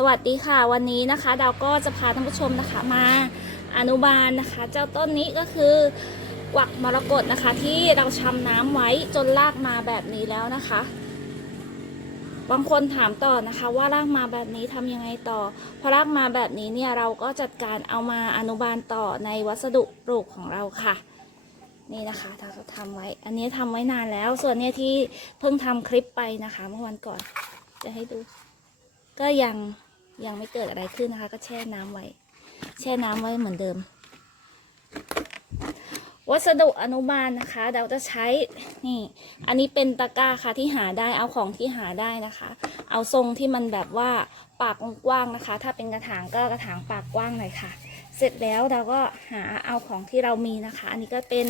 สวัสดีค่ะวันนี้นะคะเราก็จะพาท่านผู้ชมนะคะมาอนุบาลนะคะ เจ้าต้นนี้ก็คือกวักมรกตนะคะ ที่เราชำน้ำไว้จนลากมาแบบนี้แล้วนะคะ บางคนถามต่อนะคะว่าลากมาแบบนี้ทำยังไงต่อพอลากมาแบบนี้เนี่ยเราก็จัดการเอามาอนุบาลต่อในวัสดุปลูกของเราค่ะ นี่นะคะเราทำไว้ อันนี้ทำไว้นานแล้ว ส่วนเนี้ยที่เพิ่งทำคลิปไปนะคะ เมื่อวันก่อนจะให้ดูก็ยัง ยังไม่เกิดอะไรขึ้นนะคะ ก็แช่น้ำไว้ แช่น้ำไว้เหมือนเดิม วัสดุอนุบาลนะคะ เราจะใช้นี่ อันนี้เป็นตะกร้าค่ะที่หาได้เอาของที่หาได้นะคะ เอาทรงที่มันแบบว่าปากกว้างๆนะคะ ถ้าเป็นกระถางก็กระถางปากกว้างหน่อยค่ะ เสร็จแล้วเราก็หาเอาของที่เรามีนะคะ อันนี้ก็เป็น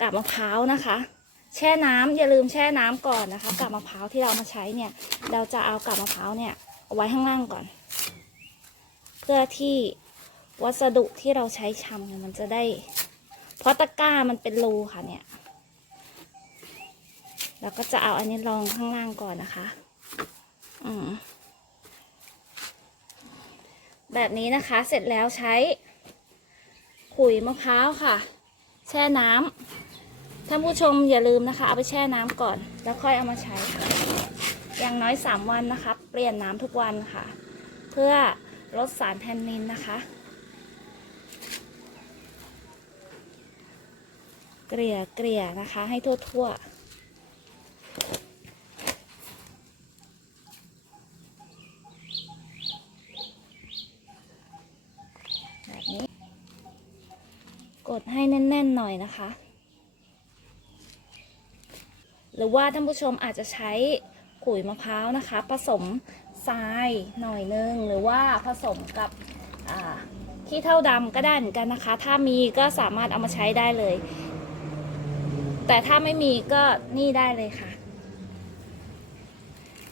กาบมะพร้าวนะคะ แช่น้ำอย่าลืมแช่น้ำก่อนนะคะกาบมะพร้าวที่เรามาใช้เนี่ย เราจะเอากาบมะพร้าวเนี่ยเอาไว้ข้างล่างก่อน เพื่อที่วัสดุที่เราใช้ชำเนี่ยมันจะได้ เพราะตะกร้ามันเป็นรูค่ะเนี่ยเราก็จะเอาอันนี้รองข้างล่างก่อนนะคะ อืมแบบนี้นะคะเสร็จแล้วใช้ขุยมะพร้าวค่ะ แช่น้ำ ท่านผู้ชมอย่าลืมนะคะ เอาไปแช่น้ำก่อน แล้วค่อยเอามาใช้ อย่างน้อย 3 วันนะคะ เปลี่ยนน้ำทุกวันค่ะ เพื่อลดสารแทนนินนะคะ เกลี่ยเกลี่ยนะคะ ให้ทั่วๆแบบนี้กดให้แน่น ๆ หน่อยนะคะ ห รือว่าท่านผู้ชมอาจจะใช้ขุยมะพร้าวนะคะ ผสมทรายหน่อยนึง หรือว่าผสมกับขี้เท่าดำก็ได้เหมือนกันนะคะ ถ้ามีก็สามารถเอามาใช้ได้เลย แต่ถ้าไม่มีก็นี่ได้เลยค่ะ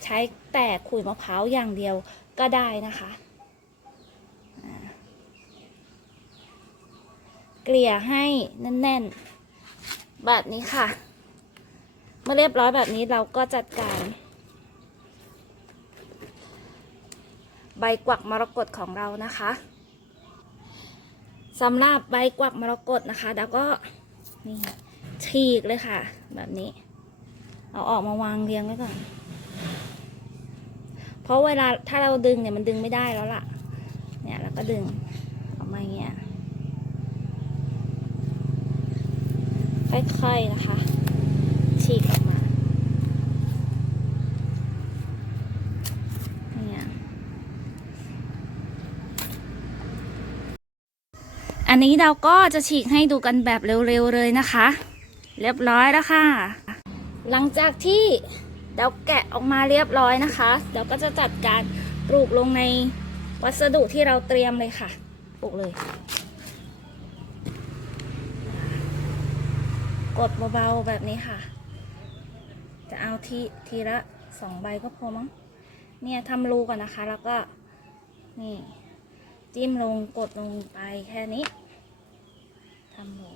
ใช้แต่ขุยมะพร้าวอย่างเดียวก็ได้นะคะเกลี่ยให้แน่นๆแบบนี้ค่ะ เมื่อเรียบร้อยแบบนี้เราก็จัดการ ใบกวักมรกตของเรานะคะสำหรับใบกวักมรกตนะคะเราก็นี่ฉีกเลยค่ะ แบบนี้ เอาออกมาวางเรียงไว้ก่อน เพราะเวลาถ้าเราดึงเนี่ยมันดึงไม่ได้แล้วล่ะ เนี่ยเราก็ดึงออกมาอย่างเงี้ยค่อยๆนะคะ ฉีกออกมาเนี่ยอันนี้เราก็จะฉีกให้ดูกันแบบเร็วๆเลยนะคะ เรียบร้อยแล้วค่ะ หลังจากที่เราแกะออกมาเรียบร้อยนะคะเดี๋ยวก็จะจัดการปลูกลงในวัสดุที่เราเตรียมเลยค่ะปลูกเลย กดเบาๆแบบนี้ค่ะ จะเอาทีทีละสองใบก็พอมั้ง เนี่ยทำรูก่อนนะคะ แล้วก็ นี่ จิ้มลงกดลงไปแค่นี้ทำรู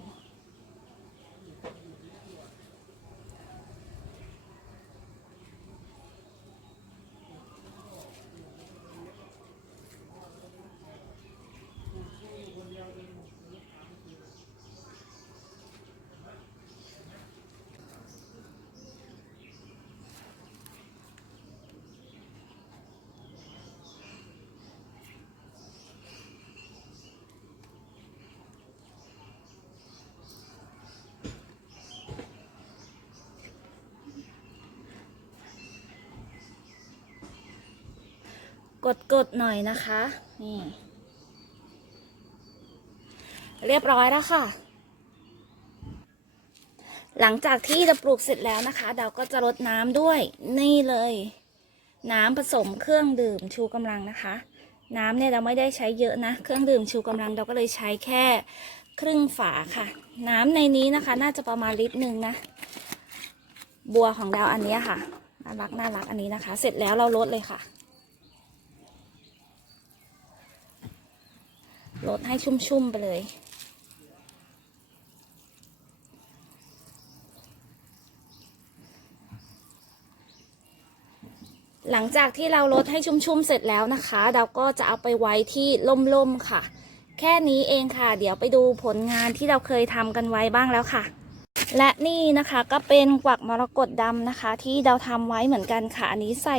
กดกดๆหน่อยนะคะ นี่ เรียบร้อยแล้วค่ะ หลังจากที่เราปลูกเสร็จแล้วนะคะ เราก็จะรดน้ำด้วย นี่เลย น้ำผสมเครื่องดื่มชูกำลังนะคะ น้ำเนี่ยเราไม่ได้ใช้เยอะนะ เครื่องดื่มชูกำลังเราก็เลยใช้แค่ครึ่งฝาค่ะ น้ำในนี้นะคะ น่าจะประมาณลิตรหนึ่งนะ บัวของเราอันนี้ค่ะน่ารักน่ารักอันนี้นะคะ เสร็จแล้วเราลดเลยค่ะ ลดให้ชุ่มๆไปเลย หลังจากที่เราลดให้ชุ่มๆเสร็จแล้วนะคะ เราก็จะเอาไปไว้ที่ล่มๆค่ะ แค่นี้เองค่ะ เดี๋ยวไปดูผลงานที่เราเคยทำกันไว้บ้างแล้วค่ะ และนี่นะคะก็เป็นกวักมรกตดำนะคะ ที่เราทำไว้เหมือนกันค่ะ อันนี้ใส่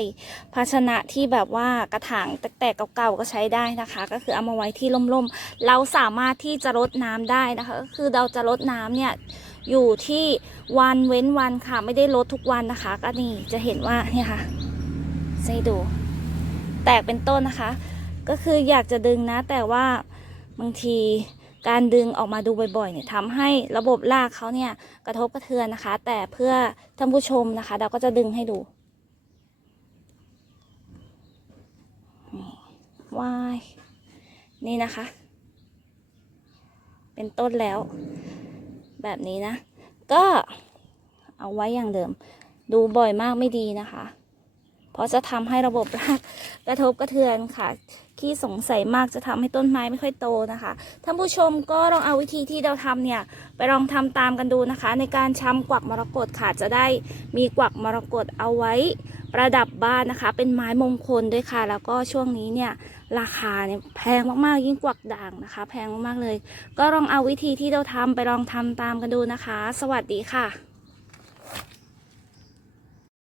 ภาชนะที่แบบว่ากระถางแตกๆเก่าๆก็ใช้ได้นะคะ ก็คือเอามาไว้ที่ร่มๆ เราสามารถที่จะรดน้ำได้นะคะ ก็คือเราจะรดน้ำเนี่ยอยู่ที่วันเว้นวันค่ะ ไม่ได้รดทุกวันนะคะ ก็นี่จะเห็นว่าเนี่ยค่ะให้ดู แตกเป็นต้นนะคะ ก็คืออยากจะดึงนะแต่ว่าบางที การดึงออกมาดูบ่อยๆเนี่ยทำให้ระบบรากเขาเนี่ยกระทบกระเทือนนะคะ แต่เพื่อท่านผู้ชมนะคะ เราก็จะดึงให้ดูว้ายนี่นะคะ เป็นต้นแล้ว แบบนี้นะ ก็เอาไว้อย่างเดิม ดูบ่อยมากไม่ดีนะคะ เพราะจะทำให้ระบบรากกระทบกระเทือนค่ะที่สงสัยมากจะทำให้ต้นไม้ไม่ค่อยโตนะคะ ท่านผู้ชมก็ลองเอาวิธีที่เราทำเนี่ยไปลองทำตามกันดูนะคะ ในการชำกวักมรกตค่ะจะได้มีกวักมรกตเอาไว้ประดับบ้านนะคะ เป็นไม้มงคลด้วยค่ะ แล้วก็ช่วงนี้เนี่ยราคาเนี่ยแพงมากๆ ยิ่งกวักด่างนะคะ แพงมากๆเลย ก็ลองเอาวิธีที่เราทำไปลองทำตามกันดูนะคะ สวัสดีค่ะ